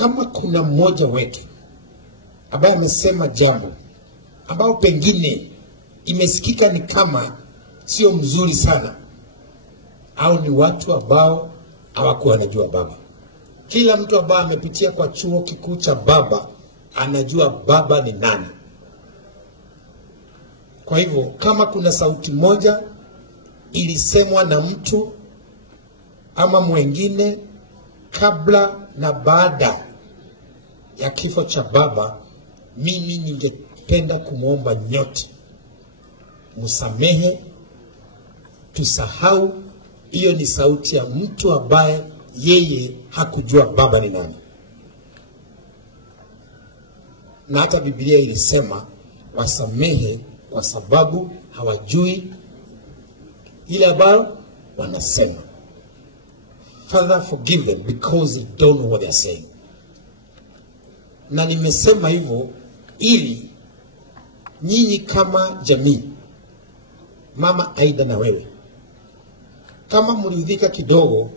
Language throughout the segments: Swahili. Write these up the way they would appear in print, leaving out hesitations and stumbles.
kama kuna mmoja wetu ambaye amesema jambo ambao pengine imesikika ni kama sio mzuri sana, au ni watu ambao hawakuwa wanajua baba. Kila mtu ambaye amepitia kwa chuo kikuu cha baba anajua baba ni nani. Kwa hivyo kama kuna sauti moja ilisemwa na mtu ama mwengine kabla na baada ya kifo cha baba, mimi ningependa kumuomba nyote msamehe, tusahau. Hiyo ni sauti ya mtu ambaye yeye hakujua baba ni nani. Na hata Biblia ilisema wasamehe kwa sababu hawajui ile ambayo wanasema. Father, forgive them because they don't know what they are saying. Na nimesema hivyo ili nyinyi kama jamii, Mama Aida na wewe, kama mridhika kidogo,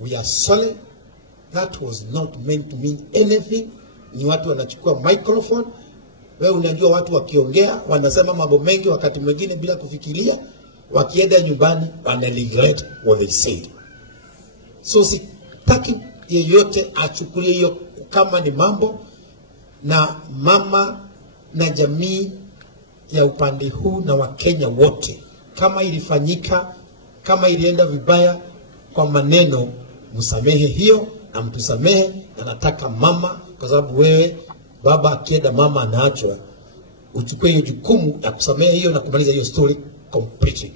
we are sorry. That was not meant to mean anything. Ni watu wanachukua microphone. Wewe unajua watu wakiongea wanasema mambo mengi wakati mwingine bila kufikiria, wakienda nyumbani wana regret what they said. So sitaki yeyote achukulie hiyo kama ni mambo, na mama na jamii ya upande huu na Wakenya wote, kama ilifanyika, kama ilienda vibaya kwa maneno, msamehe hiyo na mtusamehe. Na nataka mama, kwa sababu wewe baba akienda mama anaachwa, uchukue hiyo jukumu ya kusamehe hiyo na kumaliza hiyo story completely.